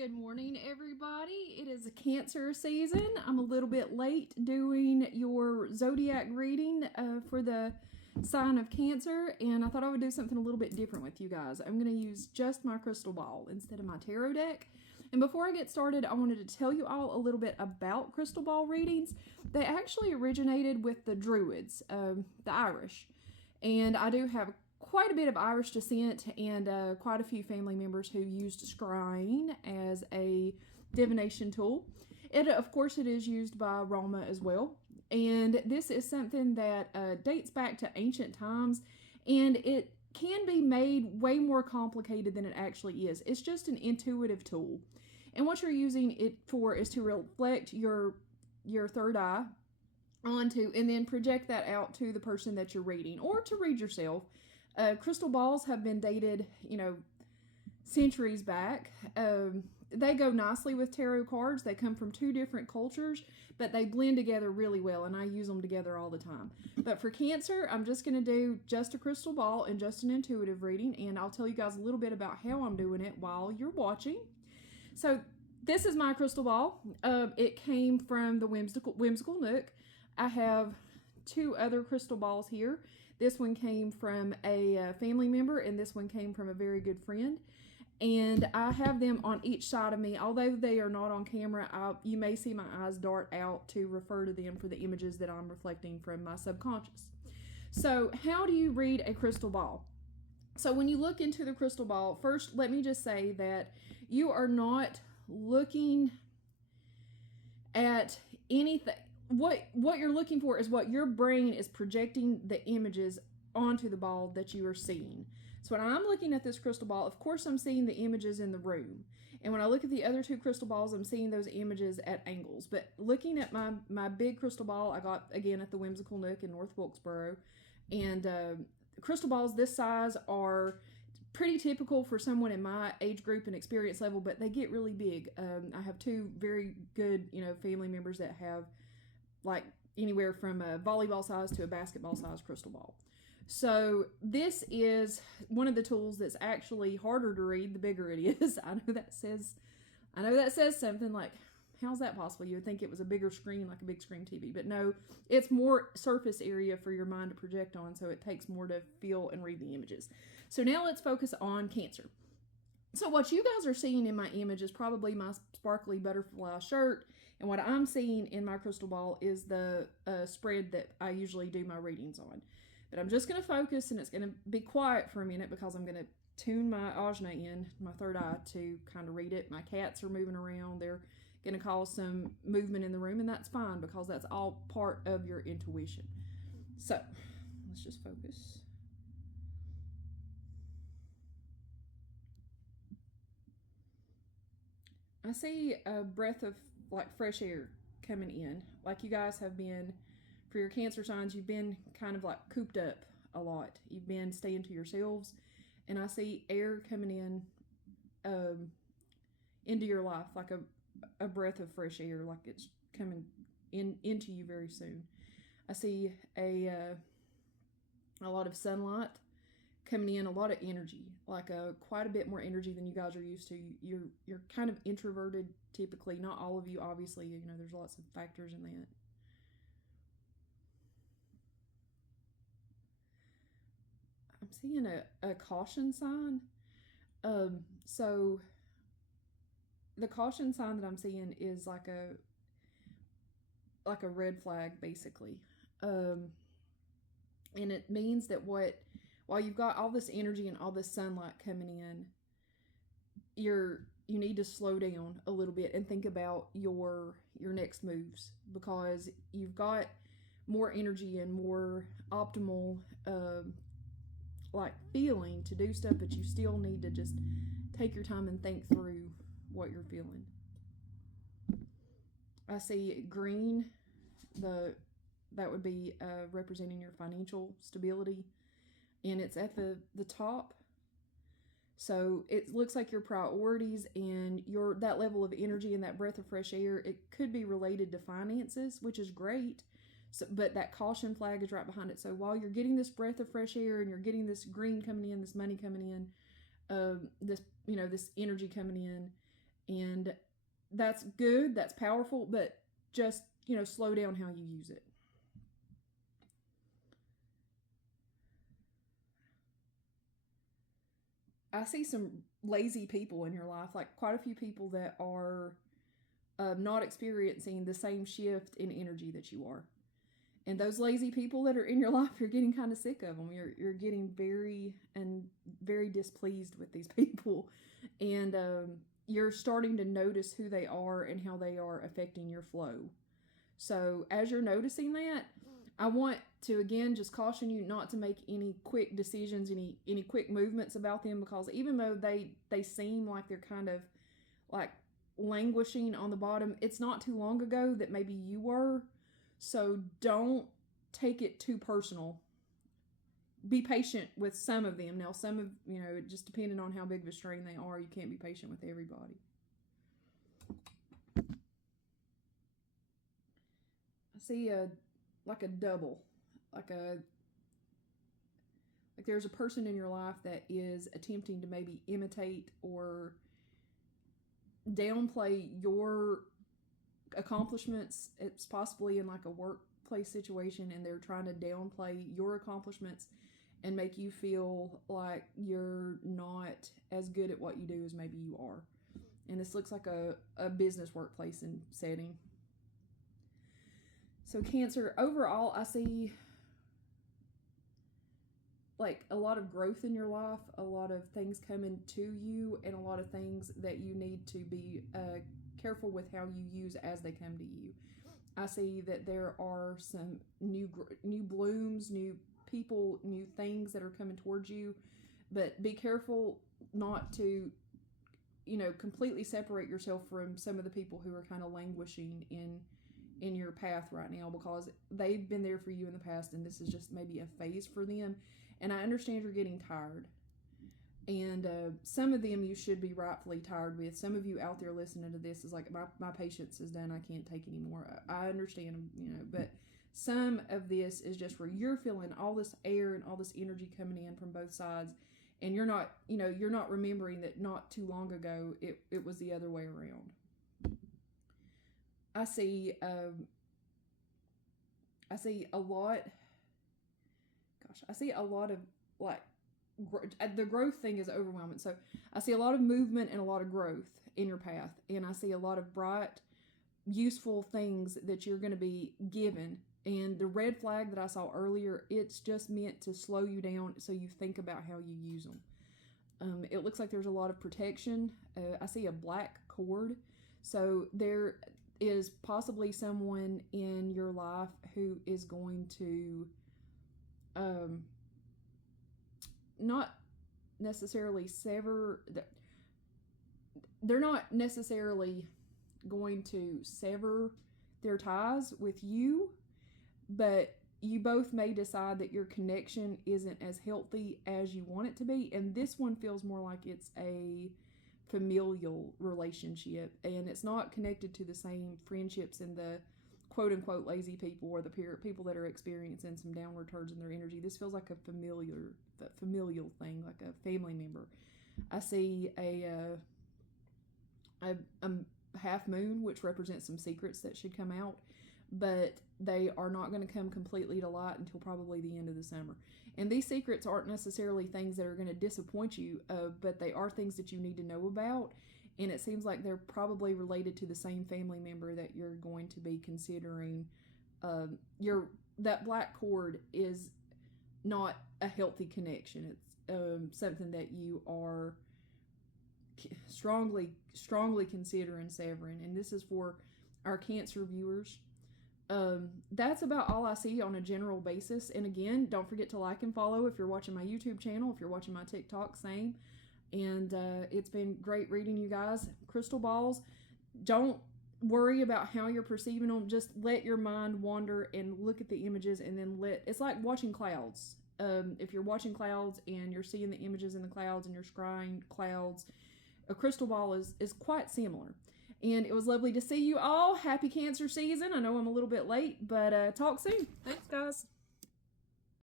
Good morning, everybody. It is a Cancer season. I'm a little bit late doing your zodiac reading for the sign of Cancer, and I thought I would do something a little bit different with you guys. I'm going to use just my crystal ball instead of my tarot deck. And before I get started, I wanted to tell you all a little bit about crystal ball readings. They actually originated with the Druids, the Irish, and I do have quite a bit of Irish descent and quite a few family members who used scrying as a divination tool. Of course, it is used by Roma as well. And this is something that dates back to ancient times, and it can be made way more complicated than it actually is. It's just an intuitive tool. And what you're using it for is to reflect your third eye onto and then project that out to the person that you're reading or to read yourself. Crystal balls have been dated, centuries back. They go nicely with tarot cards. They come from two different cultures, but they blend together really well, and I use them together all the time. But for Cancer, I'm just going to do just a crystal ball and just an intuitive reading, and I'll tell you guys a little bit about how I'm doing it while you're watching. So this is my crystal ball. It came from the Whimsical Nook. I have two other crystal balls here. This one came from a family member, and this one came from a very good friend. And I have them on each side of me. Although they are not on camera, you may see my eyes dart out to refer to them for the images that I'm reflecting from my subconscious. So how do you read a crystal ball? So when you look into the crystal ball, first let me just say that you are not looking at anything. What you're looking for is what your brain is projecting the images onto the ball that you are seeing. So when I'm looking at this crystal ball, of course I'm seeing the images in the room. And when I look at the other two crystal balls, I'm seeing those images at angles. But looking at my big crystal ball, I got again at the Whimsical Nook in North Wilkesboro. And crystal balls this size are pretty typical for someone in my age group and experience level, but they get really big. I have two very good, family members that have like anywhere from a volleyball size to a basketball size crystal ball. So this is one of the tools that's actually harder to read the bigger it is. I know that says something like, how's that possible? You would think it was a bigger screen, like a big screen TV, but no, it's more surface area for your mind to project on, so it takes more to feel and read the images. So now let's focus on Cancer. So what you guys are seeing in my image is probably my sparkly butterfly shirt, and what I'm seeing in my crystal ball is the spread that I usually do my readings on. But I'm just going to focus, and it's going to be quiet for a minute because I'm going to tune my ajna in, my third eye, to kind of read it. My cats are moving around. They're going to cause some movement in the room, and that's fine because that's all part of your intuition. So let's just focus. I see a breath of like fresh air coming in. Like you guys have been, for your Cancer signs, you've been kind of like cooped up a lot. You've been staying to yourselves, and I see air coming in into your life, like a breath of fresh air, like it's coming into you very soon. I see a lot of sunlight coming in, a lot of energy, like quite a bit more energy than you guys are used to. You're kind of introverted typically. Not all of you, obviously. There's lots of factors in that. I'm seeing a caution sign. So the caution sign that I'm seeing is like a red flag, basically. And it means that while you've got all this energy and all this sunlight coming in, you need to slow down a little bit and think about your next moves, because you've got more energy and more optimal like feeling to do stuff, but you still need to just take your time and think through what you're feeling. I see green, that would be representing your financial stability, and it's at the top. So it looks like your priorities and that level of energy and that breath of fresh air, it could be related to finances, which is great. So, but that caution flag is right behind it. So while you're getting this breath of fresh air and you're getting this green coming in, this money coming in, this energy coming in, And that's good, that's powerful, but just, slow down how you use it. I see some lazy people in your life, like quite a few people that are not experiencing the same shift in energy that you are. And those lazy people that are in your life, you're getting kind of sick of them. You're getting very displeased with these people, and you're starting to notice who they are and how they are affecting your flow. So as you're noticing that, I want to again just caution you not to make any quick decisions, any quick movements about them, because even though they seem like they're kind of like languishing on the bottom, it's not too long ago that maybe you were. So don't take it too personal. Be patient with some of them. Now, some of, just depending on how big of a strain they are, you can't be patient with everybody. I see like a double, like there's a person in your life that is attempting to maybe imitate or downplay your accomplishments. It's possibly in like a workplace situation, and they're trying to downplay your accomplishments and make you feel like you're not as good at what you do as maybe you are. And this looks like a business workplace and setting. So Cancer, overall, I see like a lot of growth in your life, a lot of things coming to you, and a lot of things that you need to be careful with how you use as they come to you. I see that there are some new blooms, new people, new things that are coming towards you, but be careful not to, completely separate yourself from some of the people who are kind of languishing in your path right now, because they've been there for you in the past, and this is just maybe a phase for them. And I understand you're getting tired. And some of them you should be rightfully tired with. Some of you out there listening to this is like, my patience is done. I can't take anymore. I understand, but some of this is just where you're feeling all this air and all this energy coming in from both sides. And you're not remembering that not too long ago, it was the other way around. I see a lot of like, the growth thing is overwhelming. So I see a lot of movement and a lot of growth in your path, and I see a lot of bright, useful things that you're going to be given. And the red flag that I saw earlier, it's just meant to slow you down so you think about how you use them. It looks like there's a lot of protection. I see a black cord. So there is possibly someone in your life who is going to not necessarily sever. They're not necessarily going to sever their ties with you, but you both may decide that your connection isn't as healthy as you want it to be. And this one feels more like it's a familial relationship, and it's not connected to the same friendships and the quote-unquote lazy people or the people that are experiencing some downward turns in their energy. This feels like a familial thing, like a family member. I see a half moon, which represents some secrets that should come out, but they are not going to come completely to light until probably the end of the summer. And these secrets aren't necessarily things that are going to disappoint you, but they are things that you need to know about. And it seems like they're probably related to the same family member that you're going to be considering. That black cord is not a healthy connection. It's something that you are strongly considering severing. And this is for our Cancer viewers. That's about all I see on a general basis. And again, don't forget to like and follow if you're watching my YouTube channel. If you're watching my TikTok, same. And it's been great reading you guys. Crystal balls, don't worry about how you're perceiving them. Just let your mind wander and look at the images, and then it's like watching clouds. If you're watching clouds and you're seeing the images in the clouds and you're scrying clouds, a crystal ball is quite similar. And it was lovely to see you all. Happy Cancer season. I know I'm a little bit late, but talk soon. Thanks, guys.